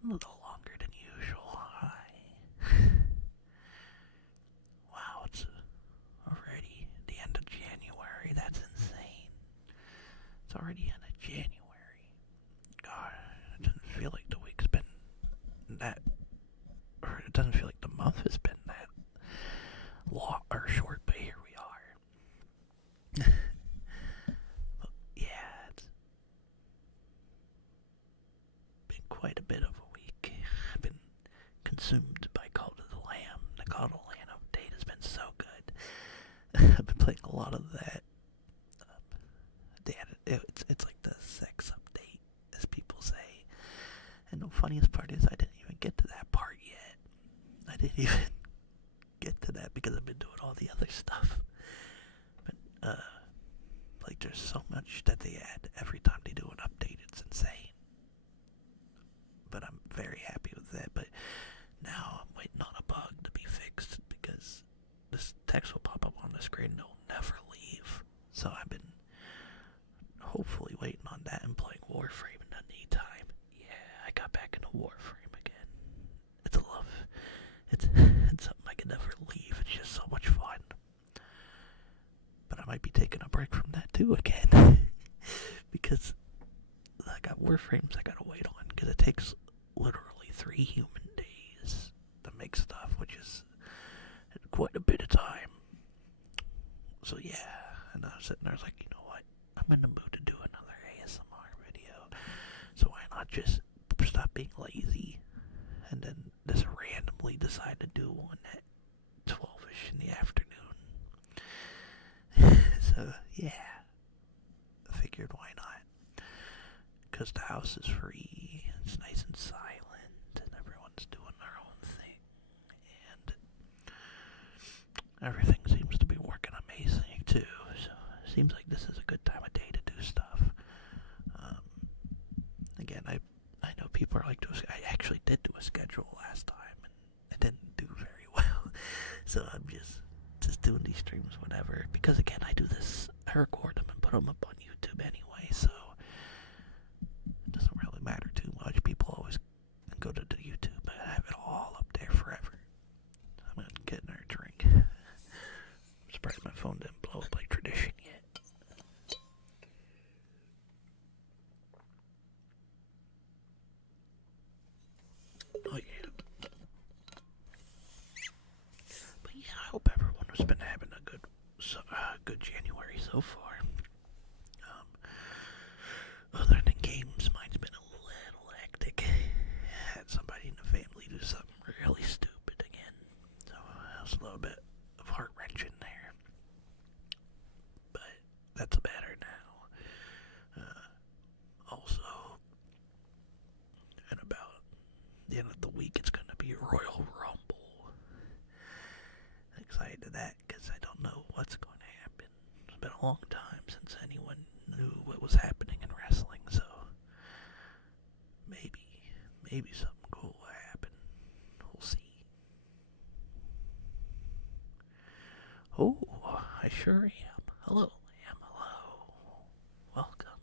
been a little longer than usual. Wow, it's already the end of January. That's insane. It's already end of January. God, it doesn't feel like the week's been that, or it doesn't feel like the month has been that long or short, but here we are. But yeah, it's been quite a bit of a week. I've been consumed by Cult of the Lamb. The Cult of the Lamb update has been so good. I've been playing a lot of that. It's like the sex update, as people say. And the funniest part is I didn't even get to that part yet. I didn't even get to that because I've been doing all the other stuff. But like there's so much that they add every time they do an update. It's insane. But I'm very happy with that. But now I'm waiting on a bug to be fixed because this text will pop up on the screen and it'll never leave. So I've been hopefully waiting on that and playing Warframe in the meantime. Yeah, I got back into Warframe again. It's a love. It's something I can never leave. It's just so much fun. But I might be taking a break from that too again. Because I got Warframes I gotta wait on. Because it takes literally 3 human days to make stuff, which is quite a bit of time. So yeah, and I was sitting there, I was like, you know what? I'm in the mood to do another ASMR video. So why not just stop being lazy and then just randomly decide to do one at 12ish in the afternoon. So yeah, I figured why not? Because the house is free, it's nice and silent, and everyone's doing their own thing. And everything seems to be working amazing too. So it seems like this is a good time of day to do stuff. Again, I know people are like, I actually did do a schedule last time, and it didn't do very well. So I'm just doing these streams whenever. Because again, I do this, I record them and put them up on YouTube anyway, so it doesn't really matter too much. People always go to the YouTube and have it all up there forever. I'm gonna get another drink. I'm surprised my phone didn't blow up like tradition yet. Oh yeah. But yeah, I hope everyone has been having a good January so far. Other than games, mine's been a little hectic. I had somebody in the family do something really stupid again. So that was a little bit of heart wrenching there. But that's better now. Also, in about the end of the week, it's going to be Royal Rumble. Excited to that because I don't know what's going to happen. It's been a long time since anyone knew what was happening in wrestling, so maybe something cool will happen. We'll see. Oh, I sure am. Hello, Lamb. Hello. Welcome.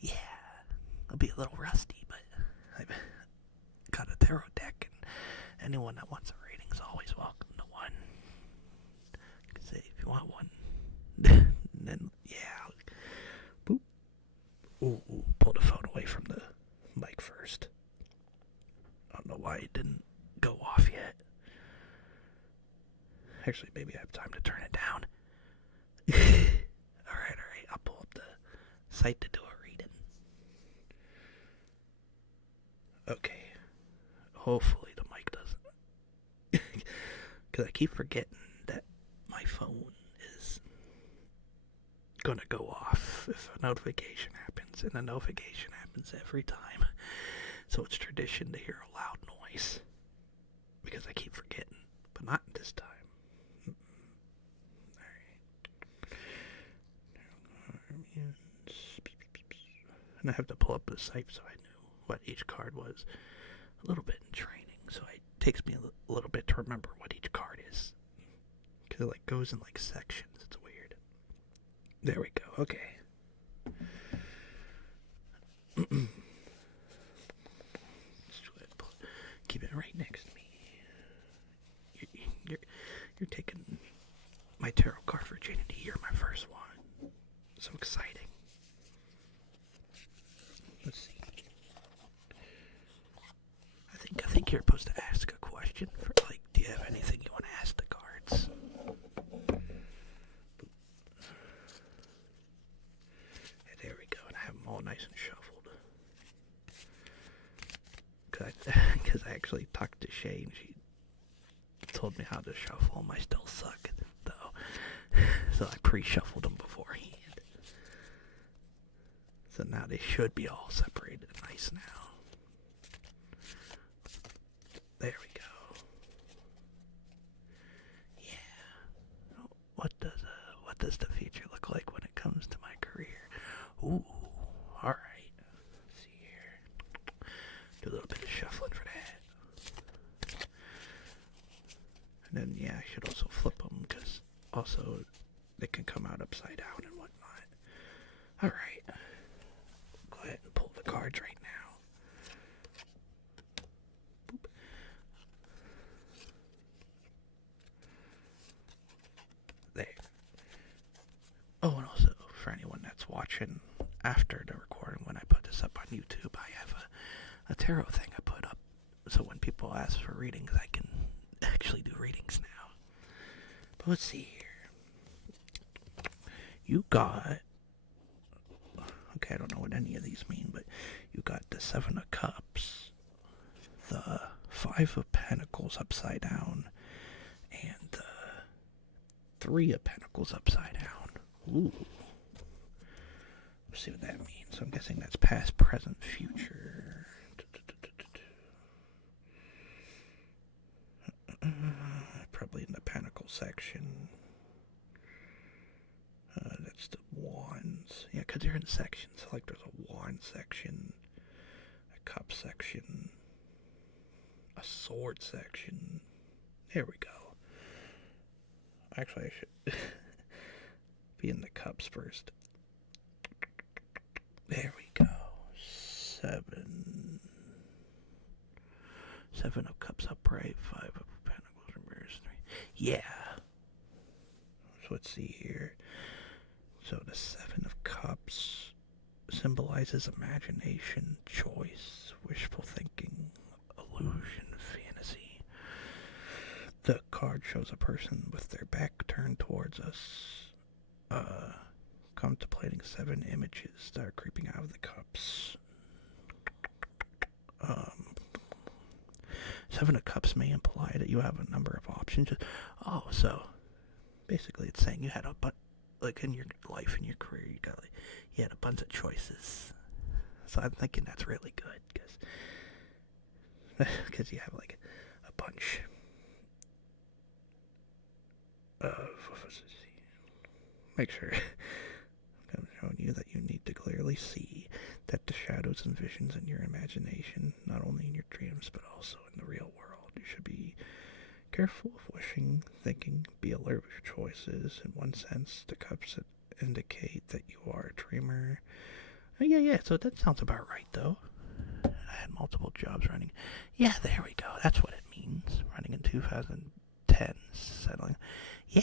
Yeah, I'll be a little rusty, but I've got a tarot deck, and anyone that wants a rating is always welcome to one. You can say if you want one. Then, yeah. Boop. Ooh, pull the phone away from the mic first. I don't know why it didn't go off yet. Actually, maybe I have time to turn it down. Alright. I'll pull up the site to do a reading. Okay. Hopefully the mic doesn't. Because I keep forgetting that my phone is gonna go off if a notification happens, and the notification happens every time. So it's tradition to hear a loud noise. Because I keep forgetting, but not this time. And I have to pull up the site so I knew what each card was. A little bit in training, so it takes me a little bit to remember what each card is. Because it goes in sections. It's weird. There we go. Okay. think you're supposed to ask a question for, like, do you have anything you want to ask the cards? Yeah, there we go, and I have them all nice and shuffled. Because I actually talked to Shay, and she told me how to shuffle them. I still suck, though. So I pre-shuffled them beforehand. So now they should be all separated nice now. There we go. Yeah. What does the future look like when it comes to my career? Ooh. All right. Let's see here. Do a little bit of shuffling for that. And then yeah, I should also flip them because also they can come out upside down and whatnot. All right. Go ahead and pull the cards right now. There. Oh, and also, for anyone that's watching after the recording, when I put this up on YouTube, I have a tarot thing I put up. So when people ask for readings, I can actually do readings now. But let's see here. You got... Okay, I don't know what any of these mean, but you got the Seven of Cups, the Five of Pentacles upside down, and the Three of Pentacles upside down. Ooh. Let's see what that means. So I'm guessing that's past, present, future. Probably in the Pentacle section. That's the Wands. Yeah, because they're in sections. Like there's a Wand section, a Cup section, a Sword section. There we go. Actually, I should be in the Cups first. There we go. Seven of Cups upright, Five of Pentacles reversed. Yeah. So let's see here. So the Seven of Cups symbolizes imagination, choice, wishful thinking, illusion, fantasy. The card shows a person with their back turned towards us, contemplating 7 images that are creeping out of the cups. 7 of Cups may imply that you have a number of options. Oh, so basically it's saying you had like in your life, in your career, you had a bunch of choices. So I'm thinking that's really good, because you have like a bunch of, make sure I'm showing you that you need to clearly see that the shadows and visions in your imagination, not only in your dreams but also in the real world. You should be careful of wishing, thinking, be alert with your choices. In one sense, the cups indicate that you are a dreamer. Yeah, so that sounds about right, though. I had multiple jobs running. Yeah, there we go. That's what it means. Running in 2010, settling. Yeah.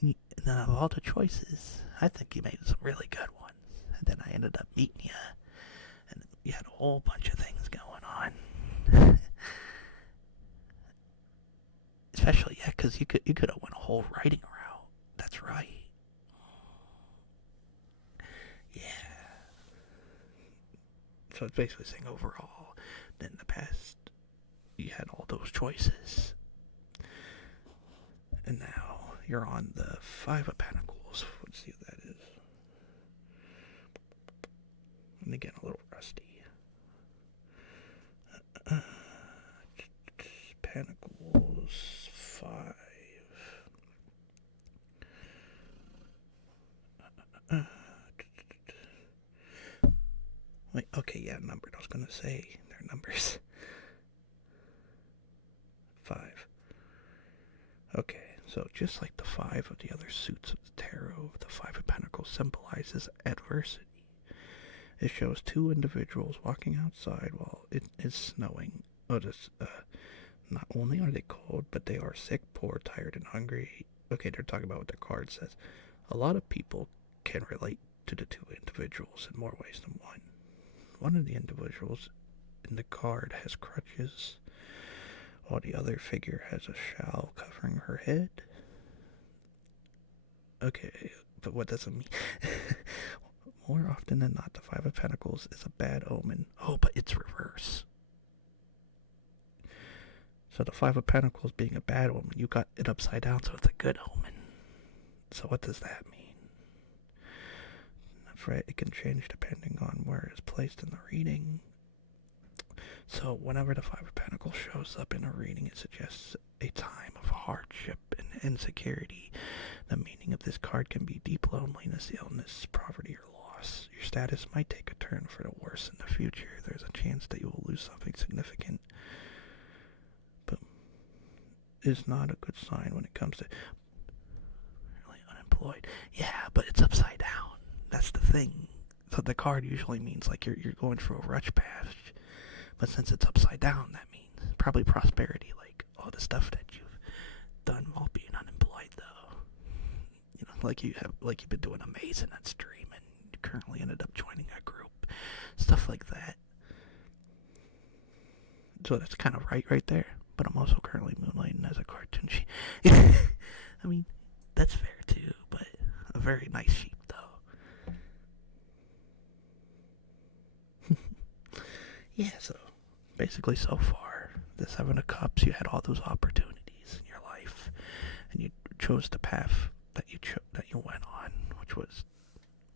And then of all the choices, I think you made some really good ones. And then I ended up meeting you. And you had a whole bunch of things going on. Especially, yeah, because you could have went a whole writing route. That's right. Yeah. So it's basically saying overall, in the past, you had all those choices. And now you're on the Five of Pentacles. Let's see what that is. And again, a little rusty. Pentacles 5. Wait, okay, yeah, numbered. I was gonna say they're numbers. 5. Okay, so just like the 5 of the other suits of the tarot, the 5 of Pentacles symbolizes adversity. It shows 2 individuals walking outside while it is snowing. Not only are they cold, but they are sick, poor, tired, and hungry. Okay, they're talking about what the card says. A lot of people can relate to the 2 individuals in more ways than one. One of the individuals in the card has crutches, while the other figure has a shawl covering her head. Okay, but what does it mean? More often than not, the Five of Pentacles is a bad omen. Oh, but it's reverse. So the Five of Pentacles being a bad omen, you got it upside down, so it's a good omen. So what does that mean? That's right, it can change depending on where it's placed in the reading. So whenever the Five of Pentacles shows up in a reading, it suggests a time of hardship and insecurity. The meaning of this card can be deep loneliness, illness, poverty, or loss. Your status might take a turn for the worse in the future. There's a chance that you will lose something significant. But it's not a good sign when it comes to really unemployed. Yeah, but it's upside down. That's the thing. So the card usually means like you're going through a rutsch patch. But since it's upside down, that means probably prosperity, like all the stuff that you've done while being unemployed, though. You know, like you've been doing amazing at stream, and you currently ended up joining a group, stuff like that. So that's kind of right there. But I'm also currently moonlighting as a cartoon sheep. I mean, that's fair too, but a very nice sheep, though. Yeah, so basically so far, the Seven of Cups, you had all those opportunities in your life, and you chose the path that you went on, which was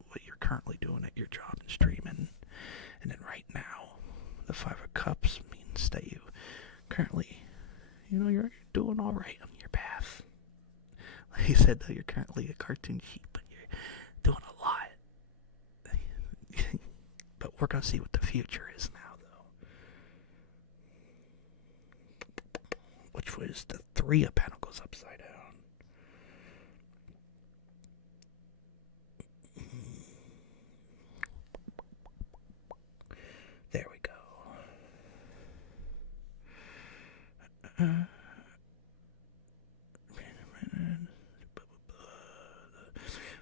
what you're currently doing at your job and streaming. And then right now, the Five of Cups means that you currently, you're doing all right on your path. Like you said, though, you're currently a cartoon sheep, but you're doing a lot. But we're gonna see what the future is now, which was the Three of Pentacles upside down. There we go.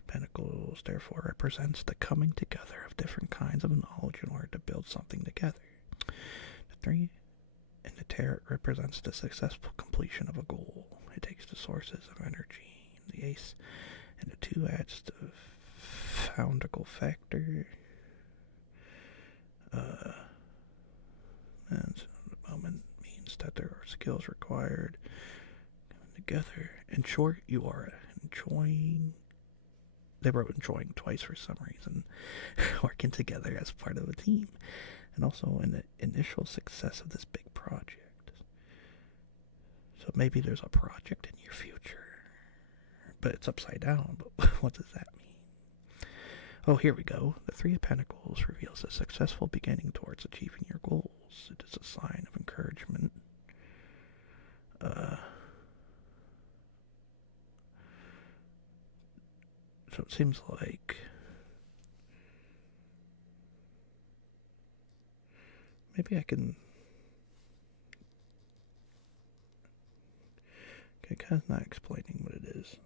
Pentacles therefore represents the coming together of different kinds of knowledge in order to build something together. The Three in the Tarot represents the successful completion of a goal. It takes the sources of energy. The Ace and the Two adds the foundical factor. And the moment means that there are skills required coming together. In short, you are enjoying. They wrote enjoying twice for some reason. Working together as part of a team. And also in the initial success of this big project. So maybe there's a project in your future. But it's upside down. But what does that mean? Oh, here we go. The Three of Pentacles reveals a successful beginning towards achieving your goals. It is a sign of encouragement. So it seems like maybe I can. Okay, kind of not explaining what it is.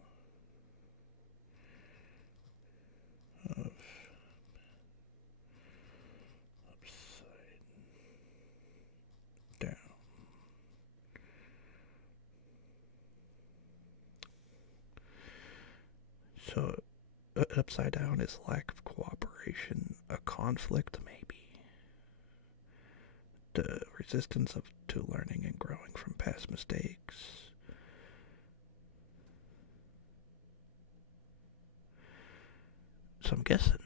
Upside down. So, upside down is lack of cooperation, a conflict, maybe. The resistance to learning and growing from past mistakes. So I'm guessing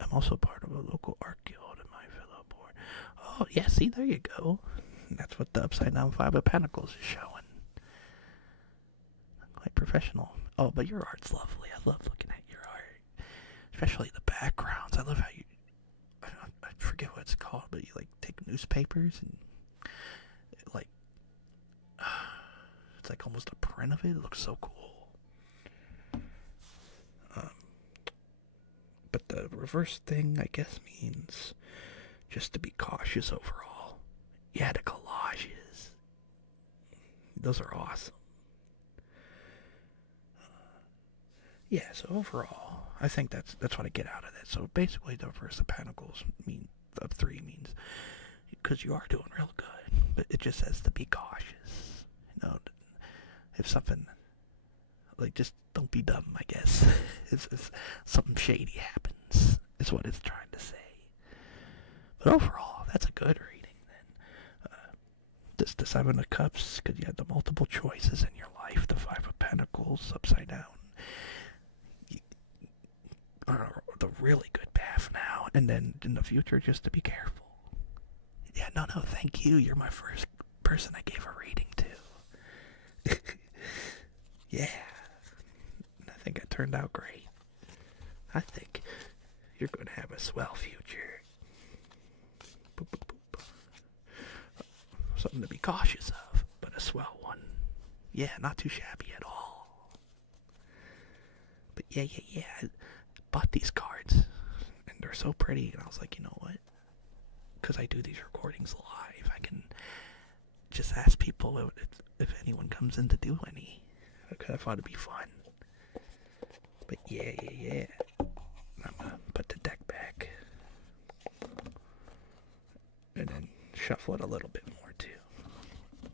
I'm also part of a local art guild in my villa board. Oh, yeah, see, there you go. That's what the upside down Five of Pentacles is showing. Quite professional. Oh, but your art's lovely. I love looking at your art. Especially the backgrounds. I love how you... I forget what it's called, but you, like, take newspapers and... Like... It's like almost a print of it. It looks so cool. But the reverse thing, I guess, means just to be cautious overall. Yeah, the collages. Those are awesome. Yeah, so overall, I think that's what I get out of it. So basically, the reverse of Pentacles the Three means because you are doing real good. But it just says to be cautious. You know, if something, like, just don't be dumb, I guess. if something shady happens, is what it's trying to say. But overall, that's a good reading then. This the Seven of Cups, because you had the multiple choices in your life. The Five of Pentacles upside down. You are the really good path now. And then in the future, just to be careful. Yeah, no, thank you. You're my first person I gave a reading to. Yeah. I think it turned out great. I think you're going to have a swell future. Boop, boop, boop. Something to be cautious of, but a swell one. Yeah, not too shabby at all. But yeah. I bought these cards, and they're so pretty, and I was like, you know what? Because I do these recordings live, I can just ask people if anyone comes in to do any. Because I thought it'd be fun. But yeah. I'm gonna put the deck back. And then shuffle it a little bit more too.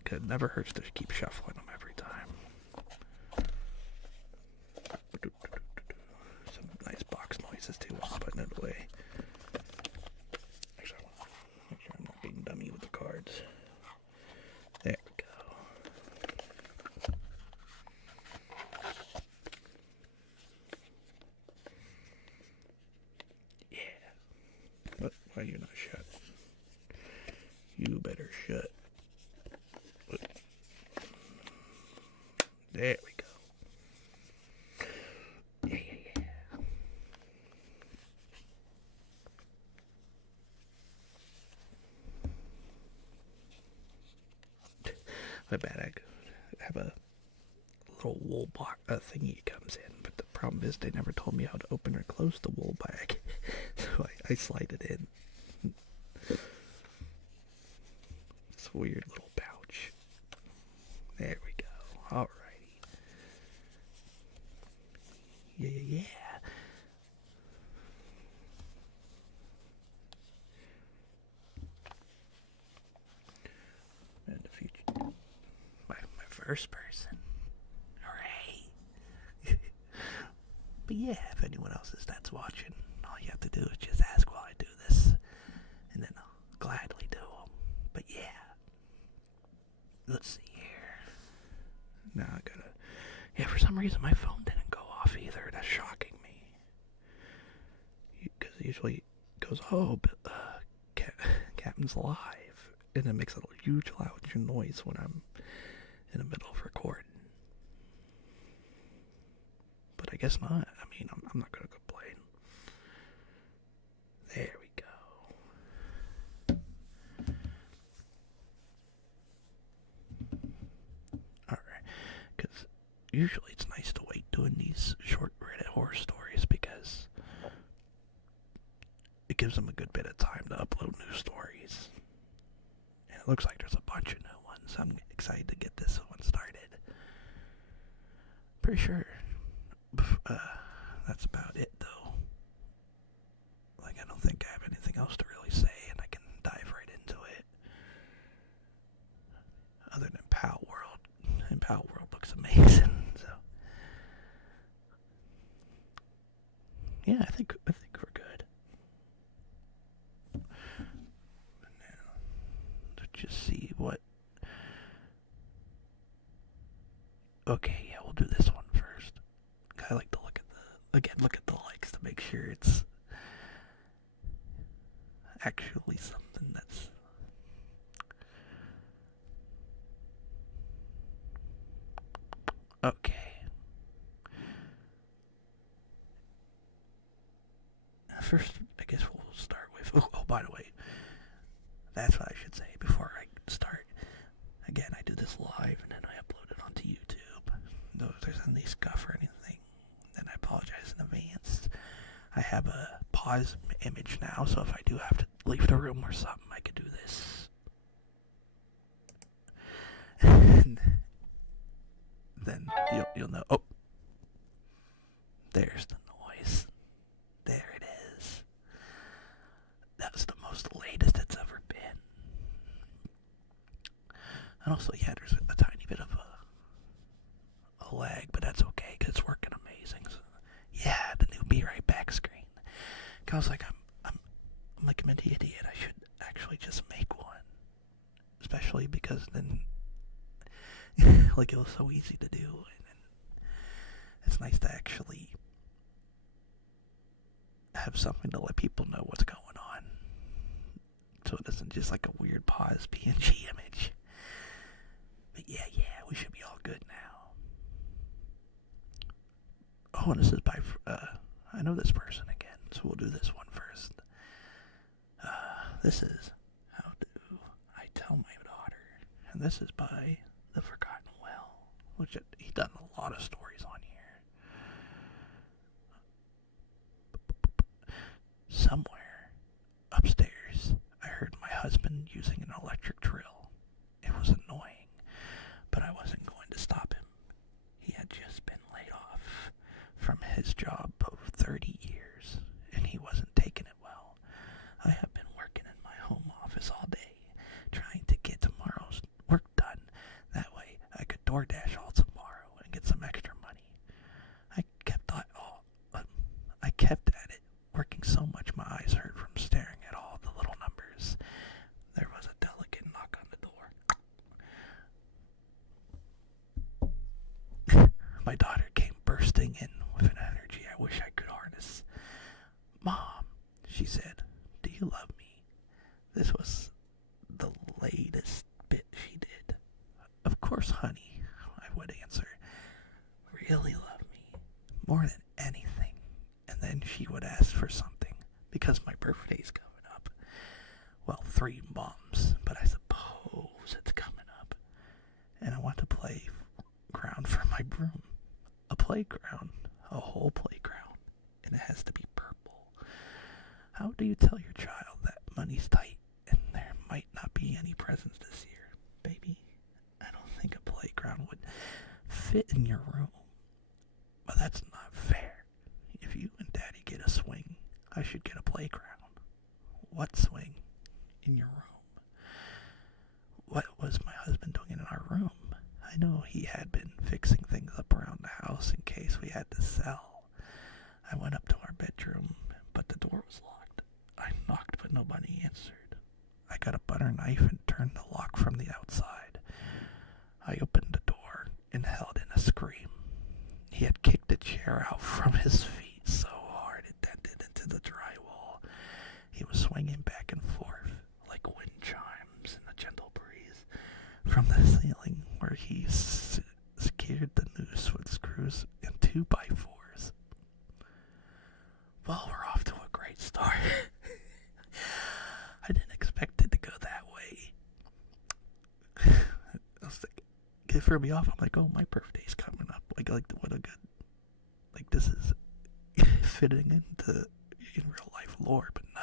Because it never hurts to keep shuffling them every time. Some nice box noises too while I'm putting it away. Actually, I want to make sure I'm not being dummy with the cards. There we go. What? Why are you not shut? You better shut. What? There we go. Yeah. My bad. I have a little wool box thingy comes in, but the problem is they never told me how to open or close the wool bag, so I slide it in. It's a weird little pouch. There we go. Alrighty. Yeah. And the future. My first person. Hooray. But yeah, if anyone else that's watching, all you have to do is just ask while I do this, and then I'll gladly do them. But yeah, let's see here. Now I gotta. Yeah, for some reason my phone didn't go off either. That's shocking me. Because it usually goes, Captain's live, and it makes a huge loud noise when I'm in the middle of recording. But I guess not. I mean, I'm not gonna complain. There we go. Alright. Because usually it's nice to wait doing these short Reddit horror stories because it gives them a good bit of time to upload new stories. And it looks like there's a bunch of new ones. I'm excited to get this one started. Pretty sure that's about it, though. Like, I don't think I have anything else to really say, and I can dive right into it. Other than Pal World. And Pal World looks amazing, so. Yeah, I think we're good. Now, let's just see what. Okay, yeah, we'll do this one first. I like to look at the likes to make sure it's actually something that's okay. First, I guess we'll start with. Oh, by the way, that's what I should say before I start. Again, I do this live and then I upload it onto YouTube. Though if there's any scuff or anything, then I apologize in advance. I have a pause image now, so if I do have to leave the room or something, I could do this. And then you'll know. Oh, there's the noise. There it is. That's the most latest it's ever been. And also, yeah, there's a tiny bit of a lag, but that's okay because it's working amazing. So, yeah, the new Be Right Back screen. I was like, I'm like, I'm an idiot. I should actually just make one. Especially because then, like, it was so easy to do. And it's nice to actually have something to let people know what's going on. So it isn't just like a weird pause PNG image. But yeah, we should be all good now. Oh, and this is by, I know this person again, so we'll do this one first. This is How Do I Tell My Daughter? And this is by The Forgotten Well, which he's done a lot of stories on here. Somewhere upstairs, I heard my husband using an electric drill. It was annoying, but I wasn't going to stop him. He had just been laid off from his job of 30 years, and he wasn't taking it well. I have been working in my home office all day, trying to get tomorrow's work done. That way, I could DoorDash all tomorrow and get some extra money. I kept at it, working so much my eyes hurt from staring at all the little numbers. There was a delicate knock on the door. My daughter came bursting in with an energy I wish I could harness. "Mom," she said, "do you love me?" This was the latest bit she did. "Of course, honey," I would answer. "Really love me? More than anything." And then she would ask for something, because my birthday's coming up. Well, 3 months, but I suppose it's coming up. And I want to play ground for my broom. A playground, a whole playground, and it has to be purple. How do you tell your child that money's tight and there might not be any presents this year? Baby, I don't think a playground would fit in your room. But that's not fair. If you and Daddy get a swing, I should get a playground. What swing? In your room. What was my husband doing in our room? I know he had been fixing things up around the house in case we had to sell. I went up to our bedroom, but the door was locked. I knocked, but nobody answered. I got a butter knife and turned the lock from the outside. I opened the door and held in a scream. He had kicked the chair out from his feet so hard it dented into the drywall. He was swinging back and forth like wind chimes in a gentle breeze from the ceiling, where he secured the noose with screws and 2x4s. Well, we're off to a great start. I didn't expect it to go that way. I was like, it threw me off. I'm like, oh, my birthday's coming up. Like what a good, like, this is fitting into in real life lore, but nah.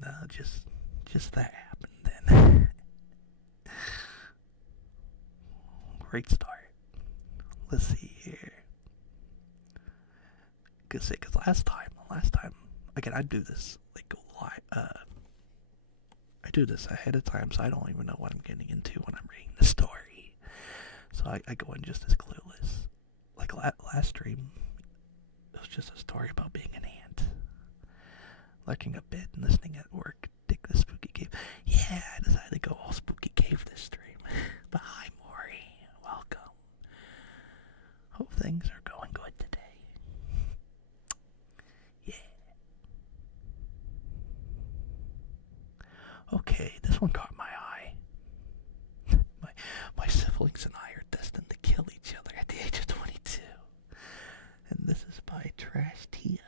No, just that happened then. Great start. Let's see here. Cause last time, again, I do this like I do this ahead of time, so I don't even know what I'm getting into when I'm reading the story. So I go in just as clueless. Like last stream, it was just a story about being an ant. Lurking a bit and listening at work. Dig the spooky cave. Yeah, I decided to go all spooky cave this stream. But hi, Maury. Welcome. Hope things are going good today. Yeah. Okay, this one caught my eye. My siblings and I are destined to kill each other at the age of 22. And this is by Trash Tia.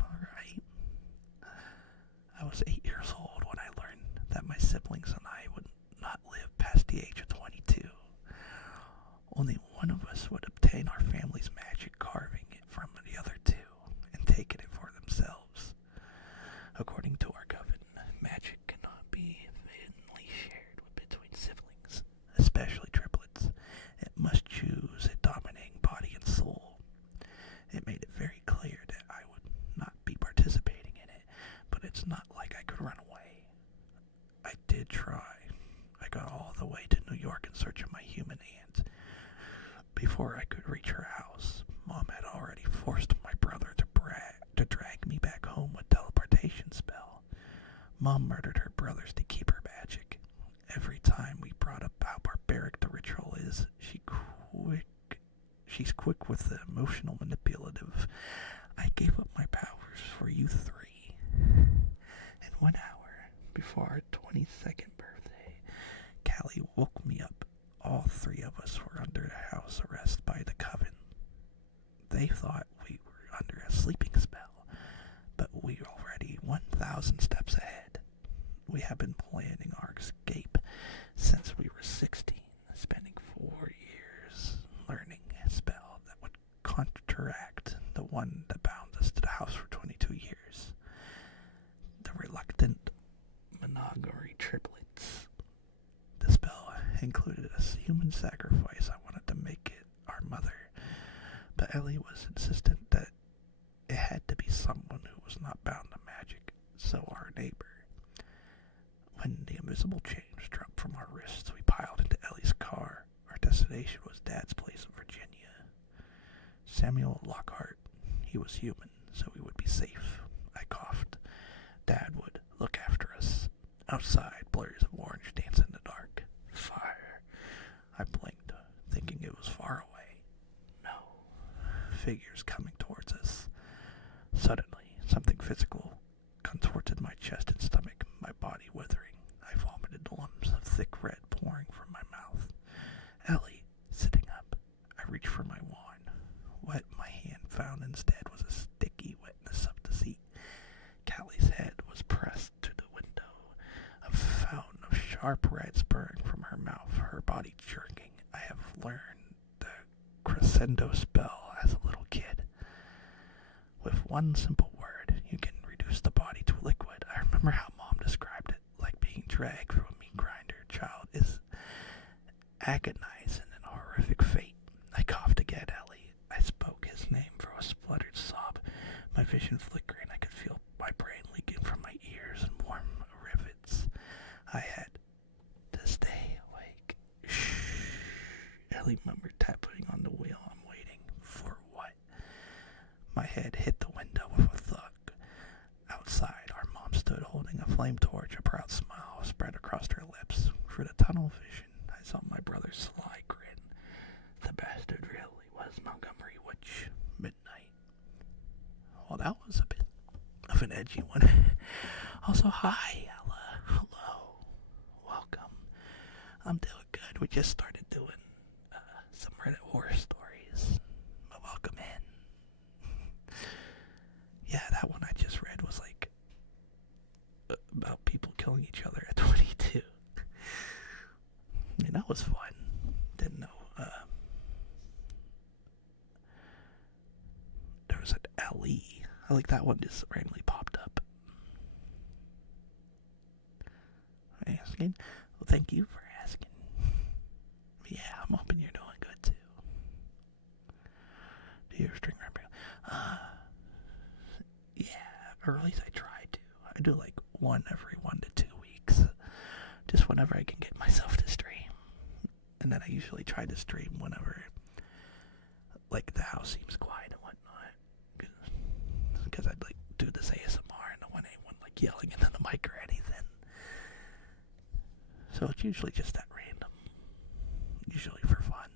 Alright. I was 8 years old when I learned that my siblings and I would not live past the age of 22. Only one of us would obtain our family's magic, carving it from the other two and taking it for themselves. According to our coven, magic cannot be evenly shared between siblings, especially triplets. It must choose a dominating body and soul. It made it very clear that I would not be participating in it, but it's not like I could run away. York in search of my human aunt. Before I could reach her house, Mom had already forced my brother to drag me back home with teleportation spell. Mom murdered her brothers to keep her magic. Every time we brought up how barbaric the ritual is, she's quick with the emotional manipulative. I gave up my powers for you three. And 1 hour before our 22nd birthday, Callie woke me up. All three of us were under house arrest by the Coven. They thought we were under a sleeping spell, but we were already 1,000 steps ahead. We have been planning our escape since we were 16, spending 4 years learning a spell that would counteract the one that bound us to the house for 22 years. The reluctant monogamy triplets. The spell included a human sacrifice. I wanted to make it our mother, but Ellie was insistent that it had to be someone who was not bound to magic, so our neighbor. When the invisible chains dropped from our wrists, we piled into Ellie's car. Our destination was Dad's place in Virginia. Samuel Lockhart. He was human, so we would be safe. I coughed. Dad would look after us. Outside, blurs of orange danced in the dark. Fire. I blinked, thinking it was far away. No. Figures coming towards us. Suddenly, something physical contorted my chest and stomach, my body withering. I vomited lumps of thick red pouring from my mouth. Ellie, sitting up. I reached for my wand. What my hand found instead was a sticky wetness of deceit. Callie's head was pressed to the window. A fountain of sharp red spurring from her mouth, her body jerking. I have learned the crescendo spell as a little kid. With one simple word, you can reduce the body to liquid. I remember how Mom described it, like being dragged through a meat grinder. Child is agonized in a horrific fate. I coughed again, Ellie. I spoke his name through a spluttered sob, my vision flickering. I could feel my brain leaking from my ears in warm rivets. I had to stay awake. Shh. Ellie murmured, tapping on the wheel. I'm waiting. For what? My head hit the window with a thud. Outside, our mom stood holding a flame torch. A proud smile spread across her lips. Through the tunnel vision, I saw my brother's sly grin. The bastard really was Montgomery Witch. Midnight. Well, that was a bit of an edgy one. Also, hi, Ella. Hello. Welcome. I'm doing good. We just started doing some Reddit horror stories. But welcome in. Yeah, that one I just read was like about people killing each other at 22. Yeah, that was fun. Didn't know. There was an LE. I like that one just randomly popped up. Asking? Well, thank you for asking. Yeah, I'm hoping you're doing good too. Do you ever string rambling? Yeah, or at least I try to. I do like one every 1 to 2 weeks. Just whenever I can get myself to stream. And then I usually try to stream whenever, like, the house seems quiet and whatnot. Because I'd, like, do this ASMR and I don't want anyone, like, yelling into the mic or anything. So it's usually just that random. Usually for fun.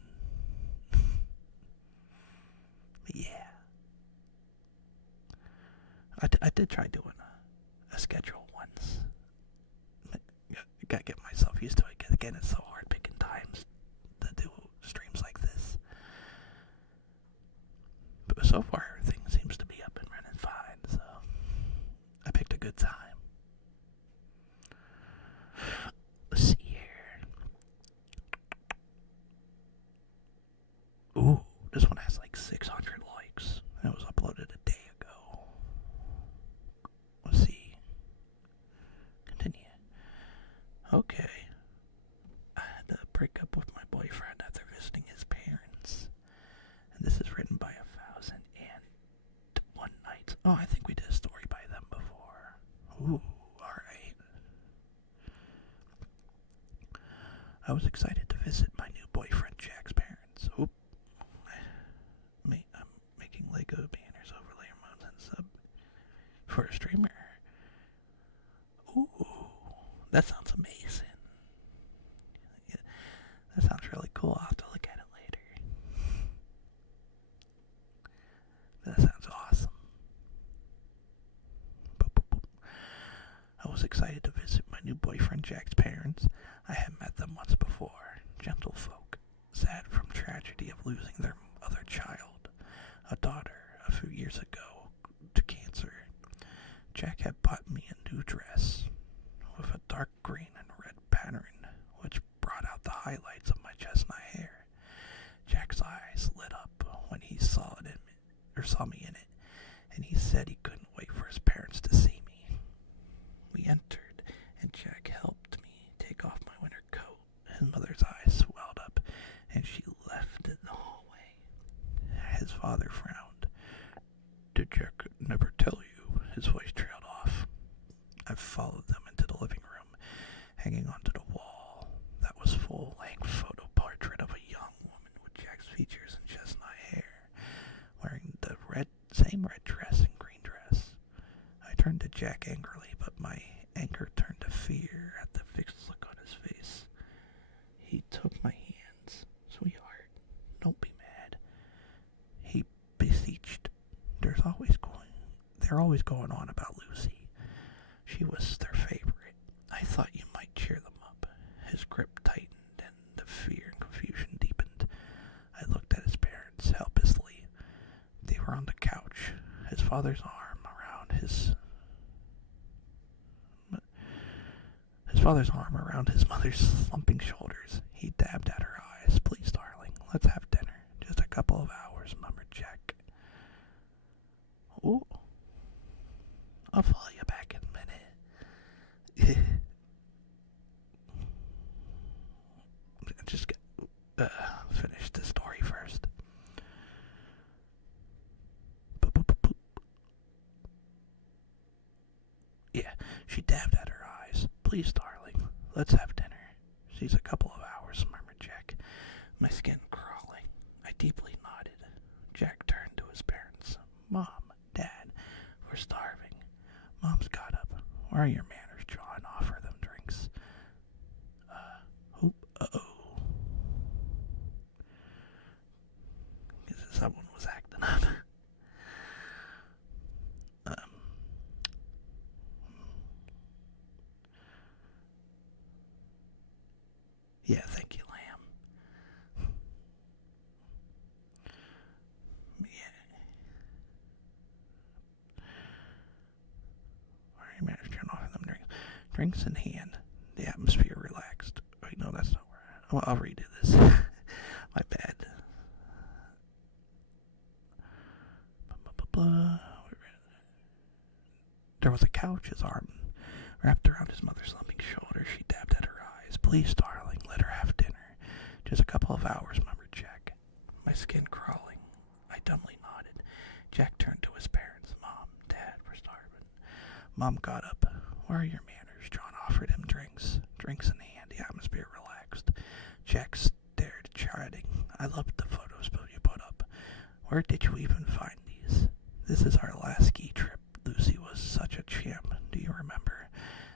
Yeah. I did try doing a schedule once. Gotta get myself used to it. Cause again, it's so hard picking times to do streams like this. But so far, everything seems to be up and running fine. So I picked a good time. Let's see here. Ooh, this one has like 600 likes. It was uploaded a day ago. Let's see. Continue. Okay. I had to break up with my boyfriend after visiting his parents. And this is written by 1001 Nights. Oh, I think we did a story by them before. Ooh, alright. I was excited to visit my new boyfriend Jack's parents. Oop. I'm making Lego banners overlay remotes and sub for a streamer. Ooh, that sounds amazing. Yeah, that sounds really cool. I'll have to look at it later. That sounds awesome. Boop, boop, boop. I was excited to visit my new boyfriend Jack's parents. I had met them once before. Gentle folk, sad from tragedy of losing their other child, a daughter, a few years ago to cancer. Jack had bought me a new dress with a dark green and red pattern, which brought out the highlights of my chestnut hair. Jack's eyes lit up when he saw me in it, and he said he couldn't wait for his parents to see me. We entered, and Jack helped me take off my winter coat. His mother's eyes swelled up, and she left in the hallway. His father frowned. Did Jack never tell you? His voice trailed off. I followed them into the living room, hanging onto the wall. That was full-length photo portrait of a young woman with Jack's features and chestnut hair, wearing the same red dress and green dress. I turned to Jack angrily, but my anger turned to fear at the fixed look on his face. He took my hands. Sweetheart, don't be mad. He beseeched. They're always going on about Lucy. She was their favorite. I thought you might cheer them up. His grip tightened and the fear and confusion deepened. I looked at his parents helplessly. They were on the couch, his father's arm around his mother's slumping shoulders. He dabbed at her eyes. Please, darling, let's have dinner. Just a couple of hours, murmured Jack. Ooh. I'll follow you back in a minute. Just finish the story first. Boop, boop, boop, boop. Yeah, she dabbed at her eyes. Please, darling, let's have dinner. She's a couple of hours, murmured Jack, my skin crawling. I deeply nodded. Jack turned to his parents. Mom, Dad, we're starving. Mom's got up. Where are your manners, John? Offer them drinks. Uh-oh. Someone was acting up. Yeah, thank you, Lamb. Yeah. Where are your manners, John? Offer them drinks. Drinks in hand. The atmosphere relaxed. Wait, no, that's not where. I'll redo this. My bad. There was a couch, his arm wrapped around his mother's slumping shoulder. She dabbed at her eyes. Please, darling, let her have dinner. Just a couple of hours, murmured Jack, my skin crawling. I dumbly nodded. Jack turned to his parents. Mom, Dad, we're starving. Mom got up. Where are your manners? John offered him drinks. Drinks in hand. The atmosphere relaxed. Jack stared, chiding. I loved the photos you put up. Where did you even find these? This is our last ski trip. Lucy was such a champ. Do you remember?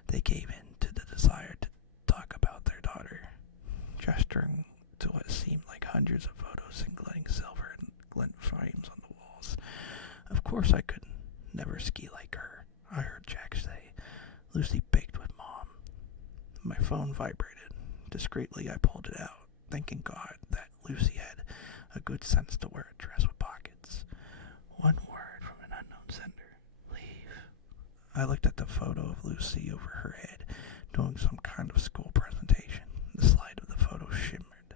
They gave in to the desire to talk about their daughter, gesturing to what seemed like hundreds of photos in glowing silver and glint frames on the walls. Of course I could never ski like her, I heard Jack say. Lucy baked with Mom. My phone vibrated. Discreetly I pulled it out, thanking God that Lucy had a good sense to wear a dress with pockets. One word from an unknown sender. Leave. I looked at the photo of Lucy over her head, doing some kind of school presentation. The slide of the photo shimmered,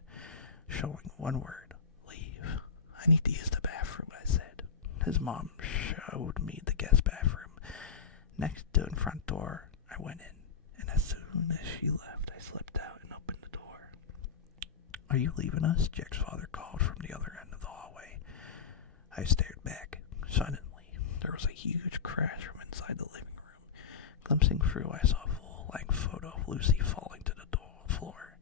showing one word. Leave. I need to use the bathroom, I said. His mom showed me the guest bathroom. Next to the front door, I went in, and as soon as she left, I slipped out and opened the door. Are you leaving us? Jack's father called from the other end of the hallway. I stared back. Suddenly, there was a huge crash from inside the living room. Glimpsing through, I saw a full-length photo of Lucy falling to the floor.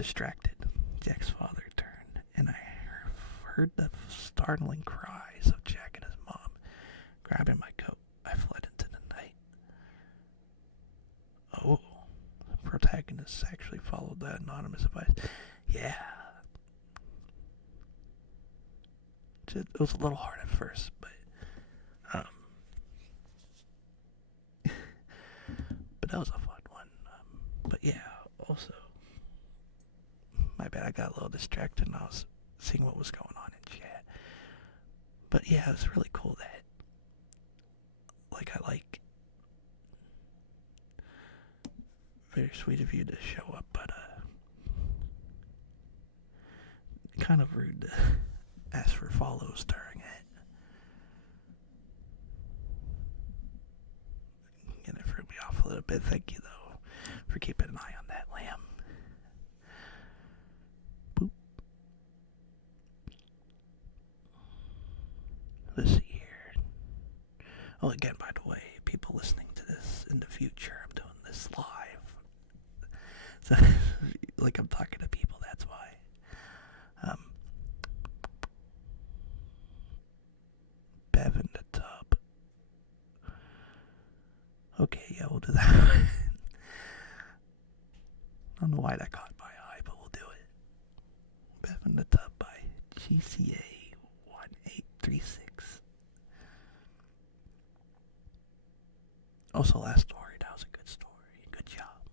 distracted, Jack's father turned, and I heard the startling cries of Jack and his mom. Grabbing my coat, I fled into the night. Oh, the protagonist actually followed that anonymous advice. Yeah. It was a little hard at first, but but that was a fun one. But yeah, also, my bad, I got a little distracted and I was seeing what was going on in chat. But yeah, it was really cool that, very sweet of you to show up, but kind of rude to ask for follows during it. And it threw me off a little bit. Thank you, though, for keeping an eye on that lamb. Boop. Let's see here. Oh, again, by the way, people listening to this in the future, I'm doing this live. So, like I'm talking to people, that's why. Bev in the tub. Okay, yeah, we'll do that. I don't know why that caught my eye, but we'll do it. Bev in the tub by GCA 1836. Also, last story, that was a good story. Good job.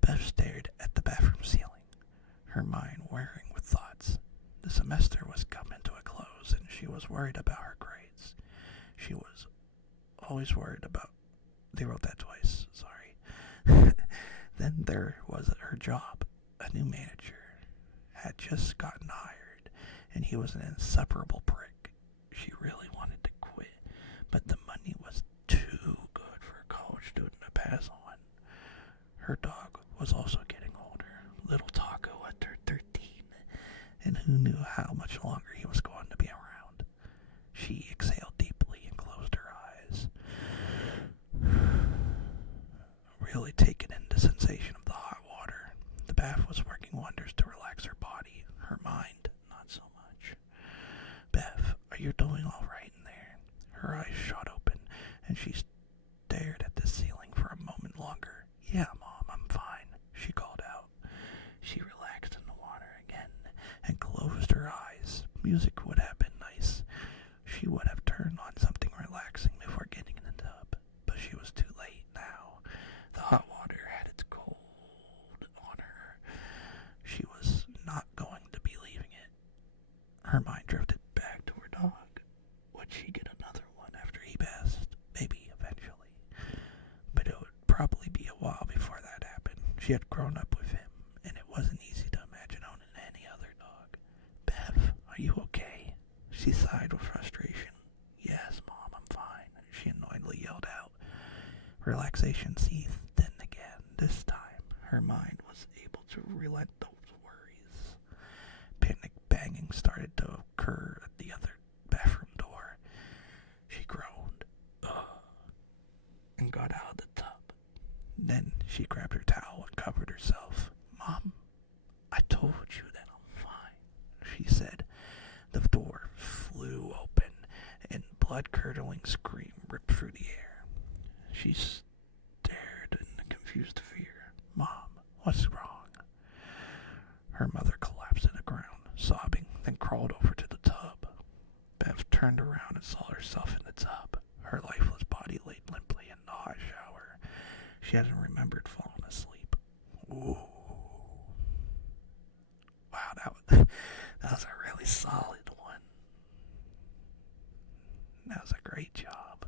Bev stared at the bathroom ceiling, her mind whirring with thoughts. The semester was coming to a close, and she was worried about her grades. She was always worried about... They wrote that twice, sorry. Then there was her job. A new manager had just gotten hired, and he was an insufferable prick. She really wanted to quit, but the money was too good for a college student to pass on. Her dog was also getting older. Little Taco turned 13, and who knew how much longer he was going to be around. She exhaled deeply and closed her eyes, really taking in the sensation of the hot water. The bath was working wonders to relax her body, her mind, not so much. Bev, are you doing all right in there? Her eyes shot open, and she stared at the ceiling for a moment longer. Yeah, Mom, I'm fine, she called out. She relaxed in the water again and closed her eyes. Music would have been nice. She would have turned on something relaxing before getting in the tub, but she was too late now. The hot water had its cold on her. She was not going to be leaving it. Her mind drifted back to her dog. Would she get another one after he passed? Maybe eventually. But it would probably be a while before that happened. She had grown up with him, and it wasn't easy to imagine owning any other dog. Bev, are you okay? She sighed with frustration. Yes, Mom, I'm fine, she annoyedly yelled out. Relaxation seethed in again. This time, her mind was able to relent those worries. Panic banging started to occur at the other bathroom door. She groaned, and got out of the tub. Then she grabbed her towel and covered herself. Mom, I told you that I'm fine, she said. The door flew open, and blood-curdling scream ripped through the air. She stared in confused fear. Mom, what's wrong? Her mother collapsed to the ground, sobbing, then crawled over to the tub. Bev turned around and saw herself in the tub. Her lifeless body laid limply in the hot shower. She hadn't remembered falling asleep. Ooh. Wow, that was a really solid one. That was a great job.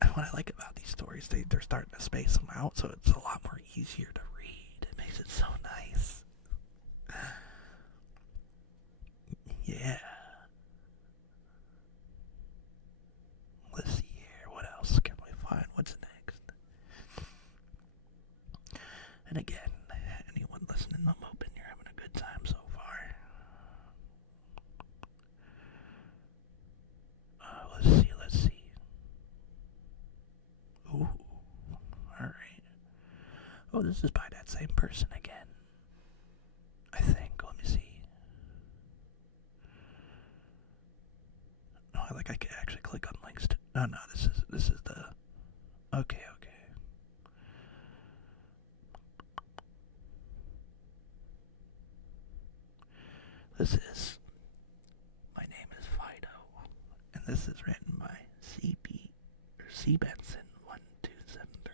And what I like about these stories, they're starting to space them out, so it's a lot more easier to read. It makes it so nice. Yeah. Let's see here. What else can we find? What's next? And again, anyone listening, I'm hoping you're having a good time so far. Let's see. Ooh. Alright. Oh Oh, this is by that same person again. I think. Let me see. No, I can actually click on links to. No, this is the. Okay. This is. My name is Fido, and this is written by C Benson 1273.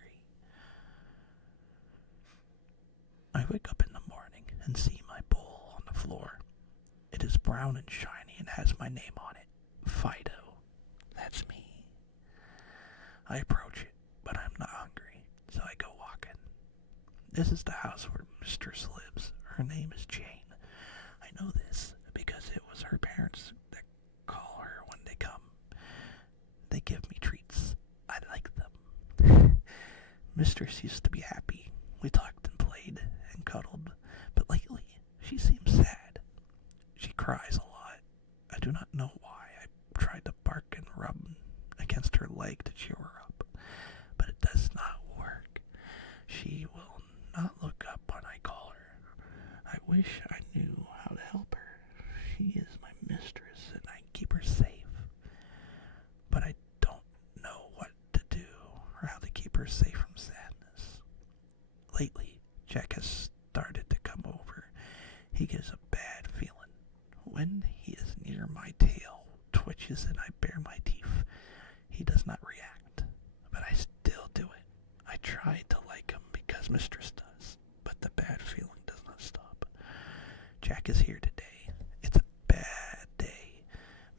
I wake up in the morning and see my bowl on the floor. It is brown and shiny and has my name on it. Fido. That's me. I approach it, but I'm not hungry, so I go walking. This is the house where Mistress lives. Her name is Jane. I know this because it was her parents that call her when they come. They give me treats. I like them. Mistress used to be happy. We talked and played and cuddled, but lately she seems sad. She cries a lot. I do not know why. I tried to bark and rub against her leg to cheer her up, but it does not work. She will not look up when I call her. I wish I knew how to help her. She is my mistress and I keep her safe, but I don't know what to do or how to keep her safe from sadness. Lately, Jack has started to come over. He gives a bad feeling. When he is near my tail, twitches and I bare my teeth. He does not react, but I still do it. I try to like him because Mistress does, but the bad feeling does not stop. Jack is here today. It's a bad day.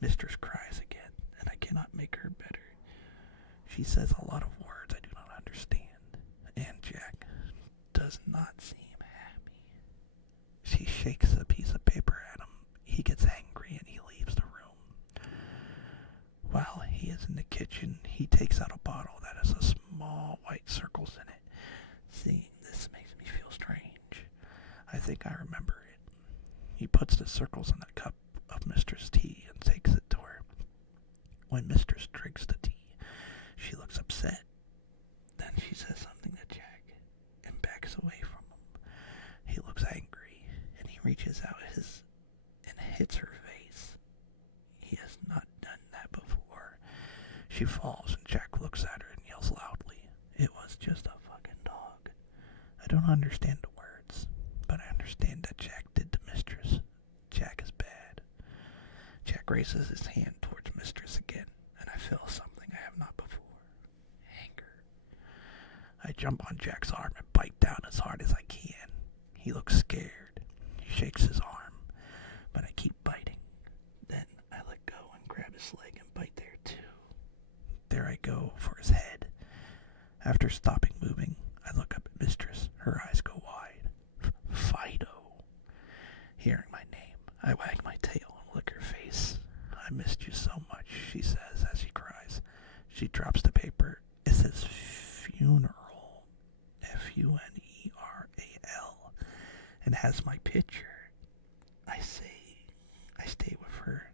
Mistress cries again, and I cannot make her better. She says a lot of words I do not understand, and Jack does not seem happy. She shakes a piece of paper at him. He gets angry and he leaves the room. While he is in the kitchen, he takes out a bottle that has a small white circles in it. Seeing this makes me feel strange. I think I remember it. He puts the circles in the cup of Mistress' tea and takes it to her. When Mistress drinks the tea, she looks upset. Then she says something to Jack and backs away from him. He looks angry and he reaches out his and hits her face. He has not done that before. She falls and Jack looks at her and yells loudly. It was just a fucking dog. I don't understand the words, but I understand that Jack did to Mistress. Jack is bad. Jack raises his hand towards Mistress again, and I feel something I have not before. Anger. I jump on Jack's arm and bite down as hard as I can. He looks scared. He shakes his arm, but I keep biting. Then I let go and grab his leg and bite there too. There I go for his head. After stopping moving, I look up at Mistress. Her eyes go wide. Fido. Hearing my name, I wag my tail and lick her face. I missed you so much, she says as she cries. She drops the paper. It says funeral. Funeral. And has my picture. I stay with her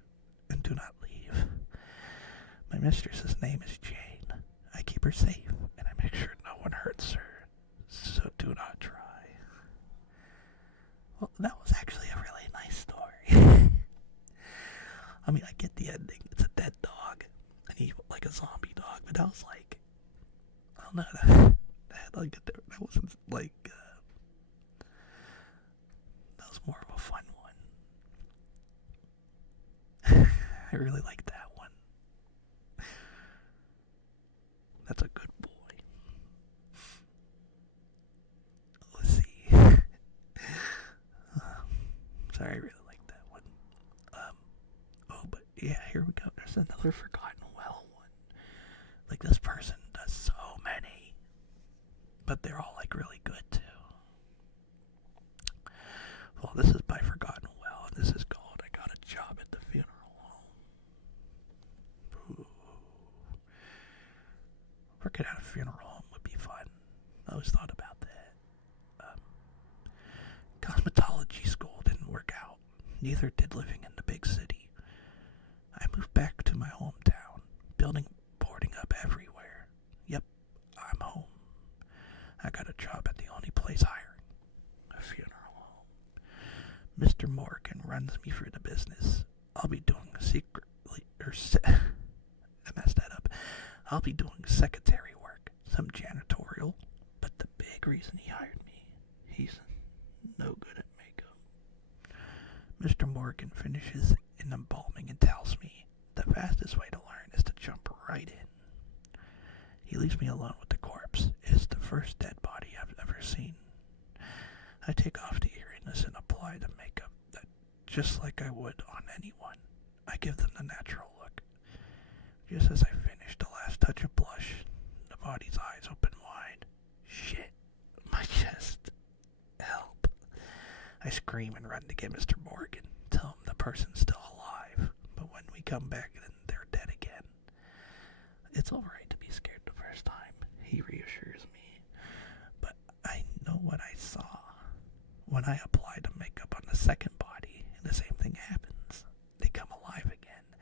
and do not leave. My mistress's name is Jane. I keep her safe and I make sure no one hurts her. So do not try. Well, that was actually a really nice story. I mean, I get the ending. It's a dead dog. And he's like a zombie dog. But that was like, I don't know. That wasn't like, that was more of a fun one. I really like that one. That's a good boy. Let's see. Sorry, I really like that one. Oh, but yeah, here we go. There's another Forgotten Well one. Like, this person does so many. But they're all, like, really good, too. Well, this is by Forgotten Well, and this is called I Got a Job at the Funeral Home. Ooh. Working at a funeral home would be fun. I always thought about that. Cosmetology school didn't work out. Neither did living in the big city. I moved back to my hometown, boarding up everywhere. Yep, I'm home. I got a job at the only place Mr. Morgan runs me through the business. I'll be doing I messed that up. I'll be doing secretary work, some janitorial, but the big reason he hired me, he's no good at makeup. Mr. Morgan finishes an embalming and tells me the fastest way to learn is to jump right in. He leaves me alone with the corpse. It's the first dead body I've ever seen. I take off the eeriness and apply the makeup just like I would on anyone. I give them the natural look. Just as I finish the last touch of blush, the body's eyes open wide. Shit, my chest. Help. I scream and run to get Mr. Morgan, tell him the person's still alive, but when we come back, then they're dead again. It's alright to be scared the first time, he reassures me, but I know what I saw. When I apply the makeup on the second body, the same thing happens. They come alive again.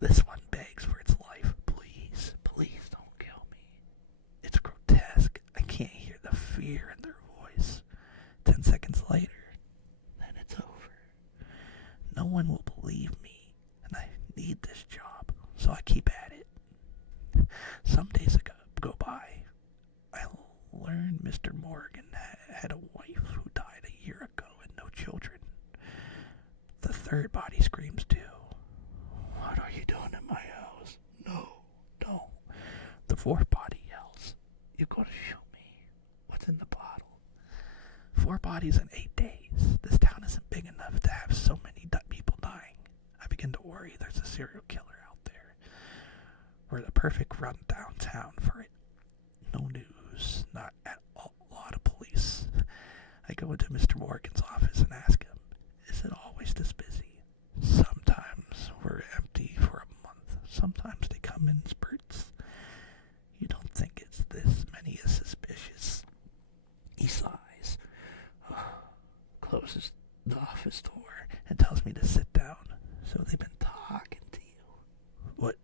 This one begs for its life. Please, please don't kill me. It's grotesque. I can't hear the fear in their voice. 10 seconds later, then it's over. No one will believe me, and I need this job, so I keep at it. Some days go by. I learned Mr. Morgan had a wife who died a year ago and no children. The third body screams too. What are you doing in my house? No, don't. The fourth body yells, you gotta shoot me. What's in the bottle? 4 bodies in 8 days. This town isn't big enough to have so many people dying. I begin to worry there's a serial killer out there. We're the perfect run downtown for it. No news, not at all, a lot of police. I go into Mr. Morgan's office and ask him, is it always this busy? Sometimes we're empty for a month. Sometimes they come in spurts. You don't think it's this many is suspicious. He sighs, closes the office door, and tells me to sit down. So they've been talking to you. What?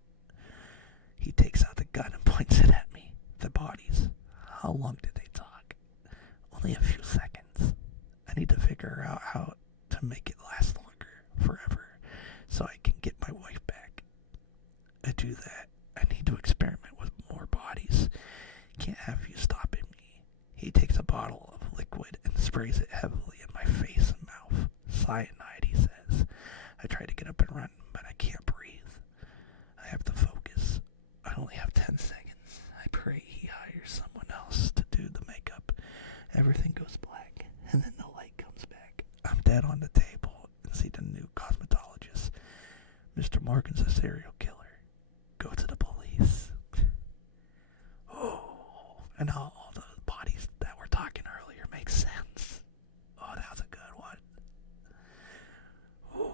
He takes out the gun and points it at me. The bodies. How long did they talk? Only a few seconds. I need to figure out how to make it last longer, forever, so I can get my wife back. I do that. I need to experiment with more bodies. Can't have you stopping me. He takes a bottle of liquid and sprays it heavily in my face and mouth. Cyanide, he says. I try to get up and run, but I can't breathe. I have to focus. I only have 10 seconds. I pray he hires someone else to do the makeup. Everything goes black, and then the light comes back. I'm dead on the table and see the new cosmetologist. Mr. Morgan's a serial killer. Go to the police. Oh, and how all the bodies that were talking earlier make sense. Oh, that was a good one. Ooh.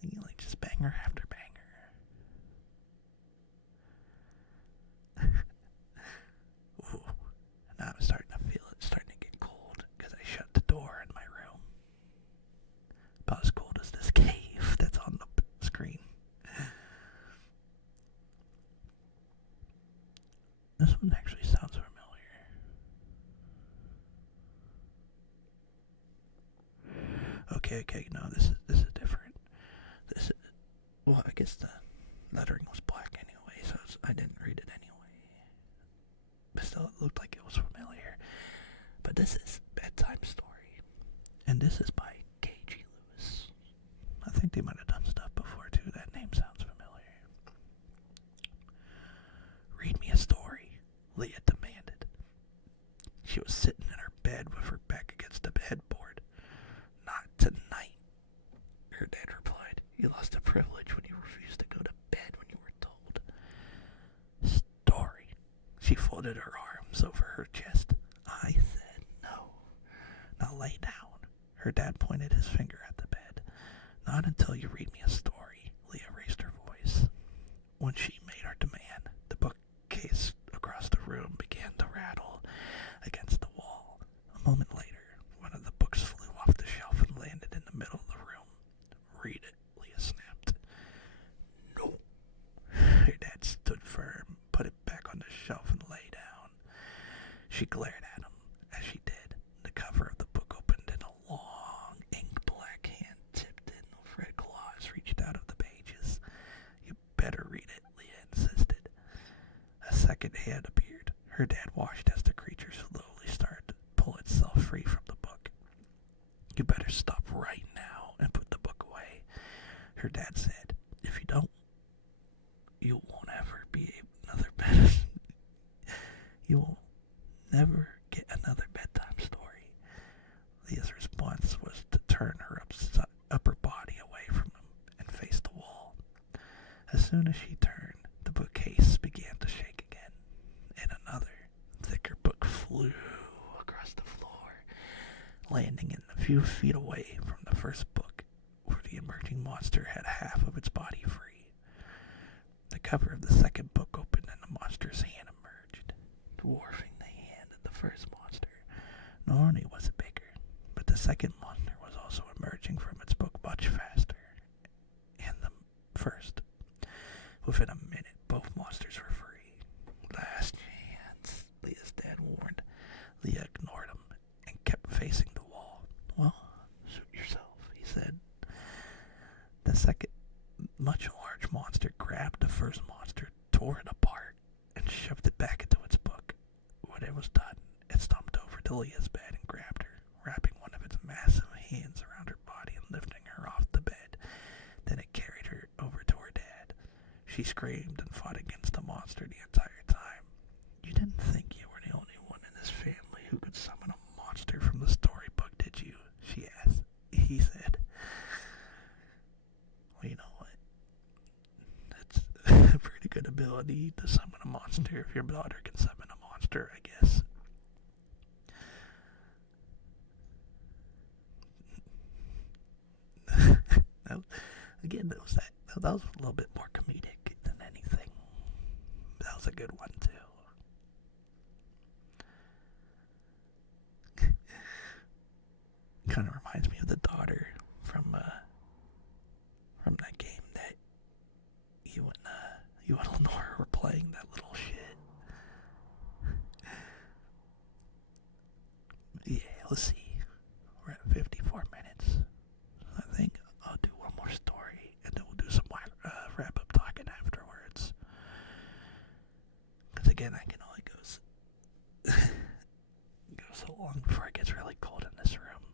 You like just banger after banger. Ooh. Now I'm starting to feel it starting to get cold because I shut the door in my room. About as cold as this cave that's on the screen. This one actually sounds familiar. Okay, no, this is different. This is, well, I guess the lettering was black anyway, so I didn't read it anyway. But still, it looked like it was familiar. But this is Bedtime Story, and this is by K.G. Lewis. I think they might have done stuff before too. That name sounds familiar. Read me a story, Leah demanded. She was sitting in her bed with her back against the headboard. Not tonight, her dad replied. You lost a privilege when you refused to go to bed when you were told. Story. She folded her arms over her chest. I said no. Now lay down. Her dad pointed his finger at the bed. Not until you read me a story. Leah raised her voice. When she made her demand, the bookcase across the room began to rattle against the wall. A moment later, one of the books flew off the shelf and landed in the middle of the room. Read it, Leah snapped. No. Her dad stood firm, put it back on the shelf and lay down. She glared at him. As she did, the cover of second hand appeared. Her dad watched as the creature slowly started to pull itself free from the book. "You better stop right now and put the book away," her dad said. "If you don't, you won't ever be another bed. You will never get another bedtime story." Leah's response was to turn her upper body away from him and face the wall. As soon as she turned, the bookcase began to shake again, and another, thicker book flew across the floor, landing in a few feet away from the first book, where the emerging monster had half of its body free. The cover of the second book opened and the monster's hand emerged, dwarfing the hand of the first monster. Not only was it bigger, but the second monster was also emerging from its book much faster, and the first. Within a minute, both monsters were free. "Last chance," Leah's dad warned. Leah ignored him and kept facing the wall. "Well, shoot yourself," he said. The second, much large monster grabbed the first monster, tore it apart, and shoved it back into its book. When it was done, it stomped over to Leah's bed and grabbed her, wrapping one of its massive hands around her body and lifting her off the bed. Then it carried her over to her dad. She screamed and fought against the monster the entire time. "You didn't think you were the only one in this family who could summon a monster from the storybook, did you?" she asked. He said, "Well, you know what? That's a pretty good ability to summon a monster if your daughter can summon a monster, I guess." Again, that was a little bit more comedic than anything. That was a good one too. Kind of reminds me of the daughter from that game that you and Lenore were playing. That little shit. Yeah, let's see. We're at 54 minutes. I think I'll do one more story, and then we'll do some wrap-up talking afterwards. Because again, I can only go so long before it gets really cold in this room.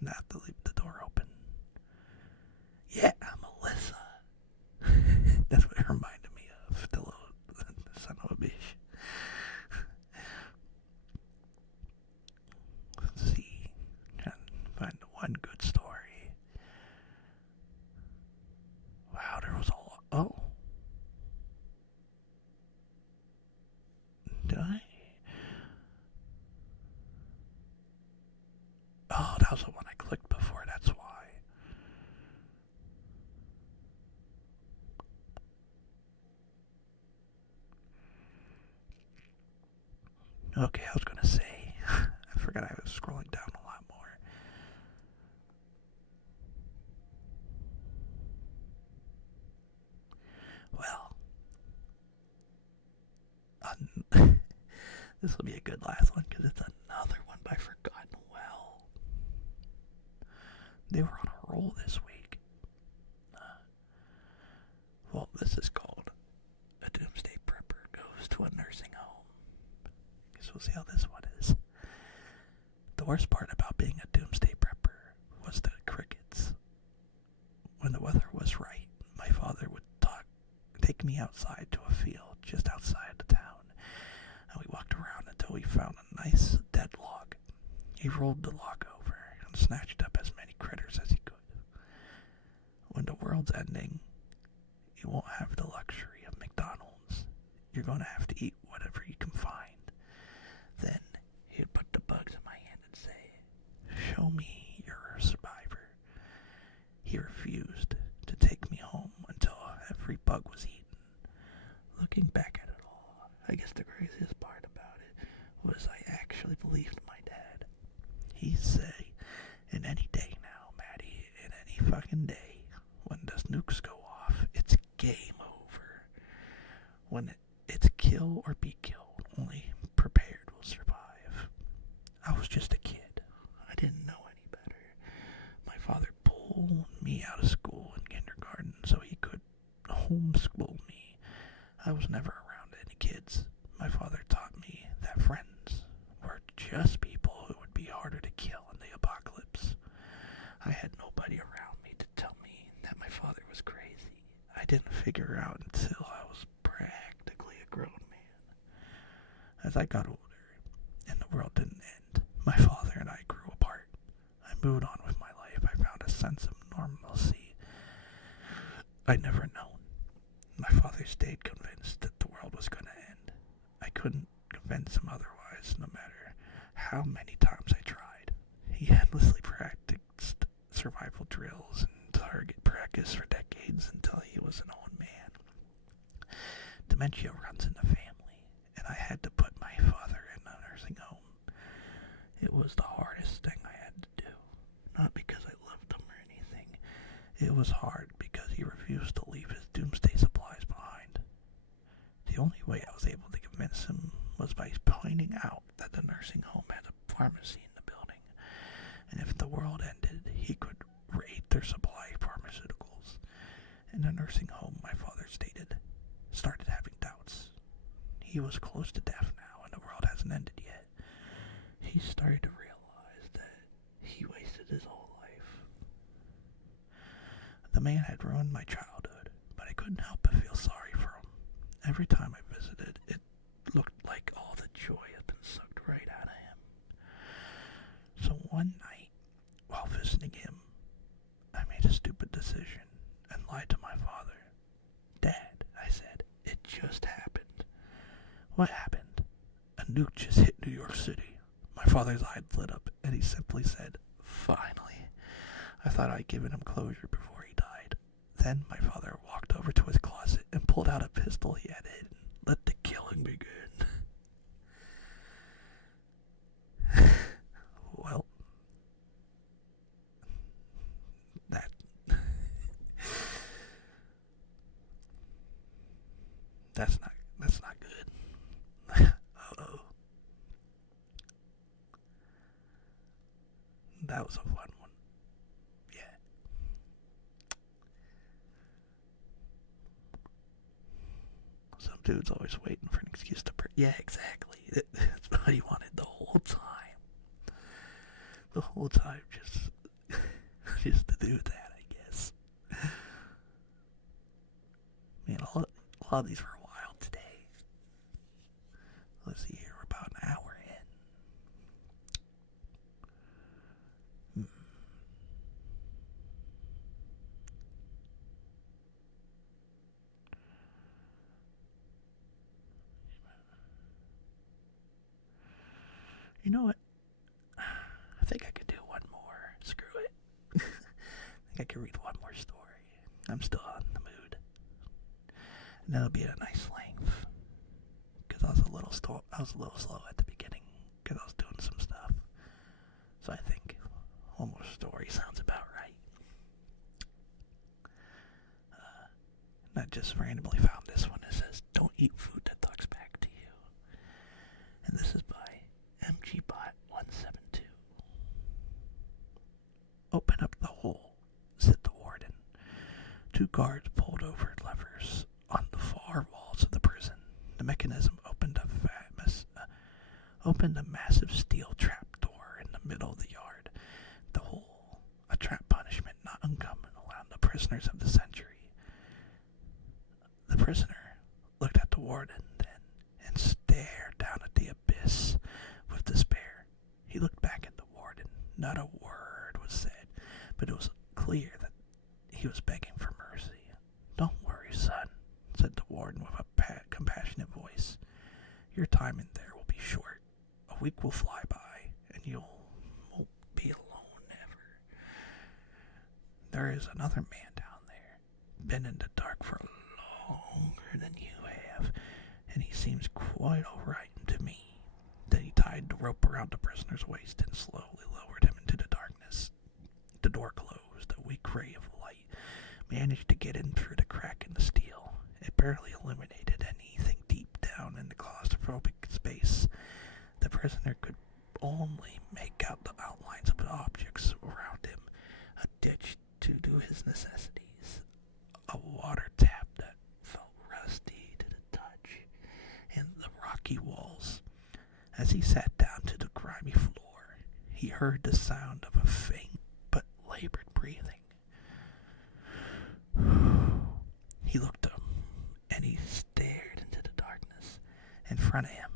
And I have to leave the door open. Yeah, Melissa. That's what it reminded me of. The little son of a bitch. Let's see. Trying to find one good story. Wow, there was a lot. Oh. Did I? Oh, that was the one I clicked before, that's why. Okay, I was gonna say, I forgot I was scrolling down a lot more. Well, this will be a good last one because it's another one by Forgotten Well. They were on a roll this week. Well, this is called A Doomsday Prepper Goes to a Nursing Home. Guess we'll see how this one is. The worst part about being a doomsday prepper was the crickets. When the weather was right, my father would take me outside to a field just outside the town, and we walked around until we found a nice dead log. He rolled the log over and snatched up as many critters as he could. When the world's ending, you won't have the luxury of McDonald's. You're going to have to eat whatever you can find. Then he'd put the bugs in my hand and say, "Show me you're a survivor." He refused to take me home until every bug was eaten. Looking back at it all, I guess the craziest part about it was I actually believed my dad. He'd say, "In any day now, Maddie, in any fucking day, when those nukes go off, it's game over. When it's kill or be killed, only prepared will survive." I was just a kid. I didn't know any better. My father pulled me out of school in kindergarten so he could homeschool me. I was never around any kids. my father taught me that friends were just people who would be harder to kill in the apocalypse. I had nobody around me to tell me that my father was crazy. I didn't figure out until I was practically a grown man. As I got older, and the world didn't end, my father and I grew apart. I moved on with my life. I found a sense of normalcy I'd never known. My father stayed convinced that the world was going to end. I couldn't convince him otherwise, no matter how many times I tried. He endlessly practiced survival drills and target practice for decades until he was an old man. Dementia runs in the family, and I had to put my father in a nursing home. It was the hardest thing I had to do, not because I loved him or anything. It was hard because he refused to leave his doomsday supplies behind. The only way I was able to convince him was by pointing out that the nursing home had a pharmacy in the building, and if the world ended, he could raid their supply of pharmaceuticals. In the nursing home, my father started having doubts. He was close to death now, and the world hasn't ended yet. He started to realize that he wasted his whole life. The man had ruined my childhood, but I couldn't help but feel sorry for him. Every time I visited, it looked like all the joy had been sucked right out of him. So one night, while visiting him, I made a stupid decision and lied to my father. "Dad," I said, "it just happened." "What happened?" "A nuke just hit New York City." My father's eyes lit up, and he simply said, "Finally." I thought I'd given him closure before he died. Then my father walked over to his closet and pulled out a pistol he had hidden. "Let the killing begin." Well, that... that's not good. Uh-oh. That was a fun one. Yeah. Some dude's always waiting for an excuse to... Yeah, exactly. That's what he wanted the whole time. The whole time, just to do that, I guess. Man, a lot of these were wild today. Let's see here, we're about an hour in. You know what? I think I could do one more. Screw it. I think I could read one more story. I'm still in the mood. And that'll be at a nice length. Because I was a little slow at the beginning. Because I was doing some stuff. So I think one more story sounds about right. I just randomly found this one. It says, "Don't eat food that talks back to you." And this is by MGBot172. "Open up the hole," said the warden. Two guards pulled over levers on the far walls of the prison. The mechanism opened a massive steel trapdoor in the middle of the yard. The hole, a trap punishment not uncommon around the prisoners of the century. The prisoner looked at the warden then and stared down at the abyss with despair. He looked back at the warden. Not a word was said, but it was clear that he was begging for mercy. "Don't worry, son," said the warden with a compassionate voice. "Your time in there will be short. A week will fly by, and you won't be alone ever. There is another man down there, been in the dark for longer than you have, and he seems quite alright to me." Then he tied the rope around the prisoner's waist and slowly lowered him into the darkness. The door closed. A weak ray of light managed to get in through the crack in the steel. It barely illuminated anything deep down in the claustrophobic space. The prisoner could only make out the outlines of the objects around him. A ditch to do his necessities, a water tap that felt rusty to the touch, and the rocky As he sat down to the grimy floor, he heard the sound of a faint but labored breathing. He looked up, and he stared into the darkness. In front of him,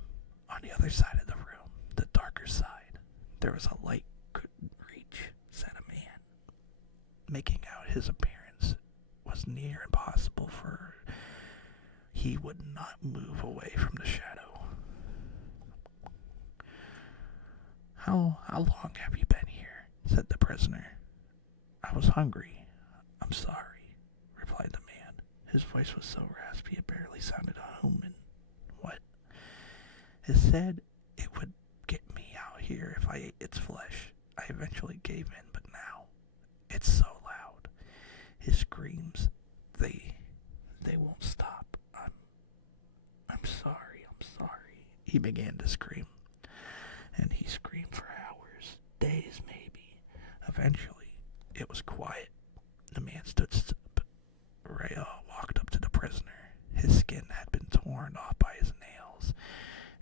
on the other side of the room, the darker side, there was a light couldn't reach, said a man. Making out his appearance was near impossible, for he would not move away from the shadow. How long have you been here? Said the prisoner. I was hungry. I'm sorry, replied the man. His voice was so raspy it barely sounded human. What? It said it would get me out here if I ate its flesh. I eventually gave in, but now it's so loud. His screams, they won't stop. I'm sorry, I'm sorry. He began to scream, and he screamed for hours, days maybe. Eventually, it was quiet. The man stood up. Ray walked up to the prisoner. His skin had been torn off by his nails,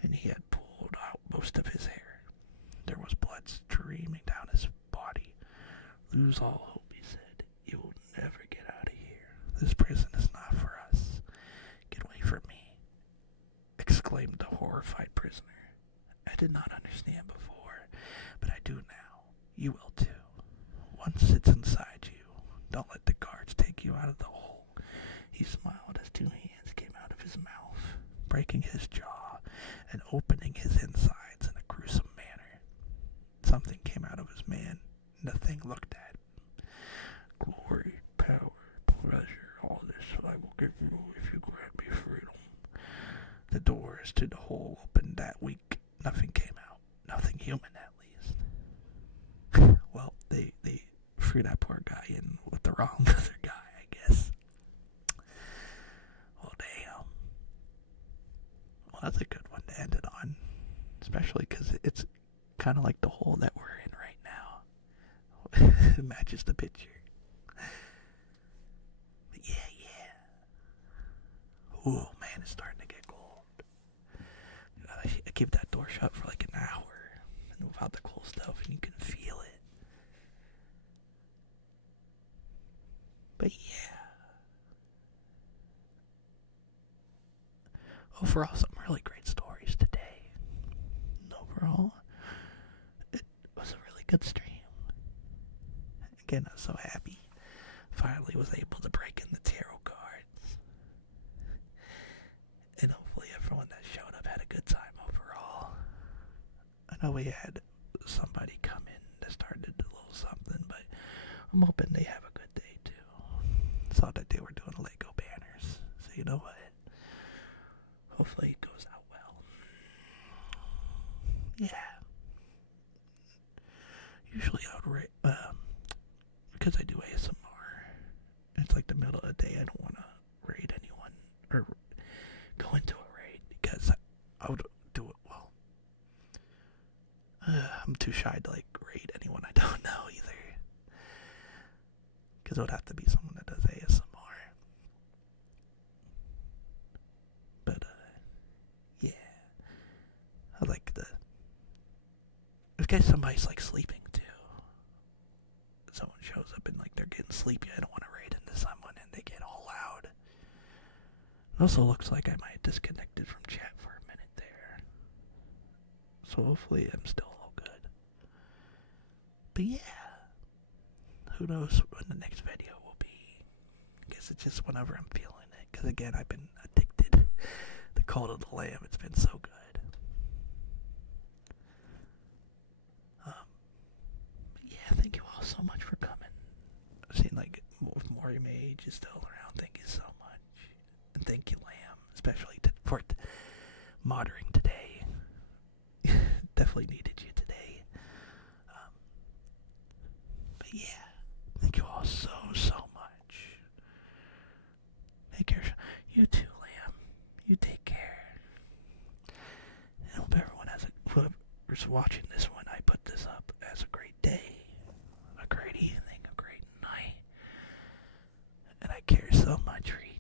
and he had pulled out most of his hair. There was blood streaming down his body. Lose all hope, he said. You will never get out of here. This prison is not for us. Get away from me, exclaimed the horrified prisoner. I did not understand before, but I do now. You will too. Once it's inside you, don't let the guards take you out of the hole. He smiled as 2 hands came out of his mouth, breaking his jaw and opening his insides in a gruesome manner. Something came out of his man, and the thing looked at him. Glory, power, pleasure, all this I will give you if you grant me freedom. The doors to the hole opened that week. Nothing came out. Nothing human, at least. Well, they threw that poor guy in with the wrong other guy, I guess. Well, damn. Well, that's a good one to end it on. Especially because it's kind of like the hole that we're in right now. It matches the picture. But yeah. Ooh, man, it's starting to get cold. I keep that door shut for like an hour and without the cool stuff, and you can feel it. But yeah. Overall, some really great stories today. And overall, it was a really good stream. Again, I was so happy. Finally was able to break in the tarot cards. And hopefully everyone that showed up had a good time overall. I know we had somebody come in that started a little something, but I'm hoping they have a good day too. Saw that they were doing Lego banners, so you know what? Hopefully it goes out well. Yeah. Usually I would rate, because I do ASMR, it's like the middle of the day, I don't want to raid anyone, or go into a raid, because I would do it well. I'm too shy to like raid anyone I don't know either, because it would have to be someone that does ASMR. But yeah, I like in case somebody's like sleeping too. Someone shows up and like they're getting sleepy, I don't want to raid into someone and they get all loud. It also looks like I might have disconnected from chat for a minute there. So hopefully I'm still all good. But yeah, who knows when the next video will be. I guess it's just whenever I'm feeling it. Because again, I've been addicted. The Cult of the Lamb, it's been so good. Yeah, thank you all so much for coming. I've seen like Maury Mage is still around. Thank you so much. And thank you, Lamb, especially for moderating today. Definitely needed you today. But yeah, thank you all so much. Take care. You too, Lamb. You take care. I hope everyone whoever's watching this when I put this up has a great day, a great evening, a great night. And I care so much for you.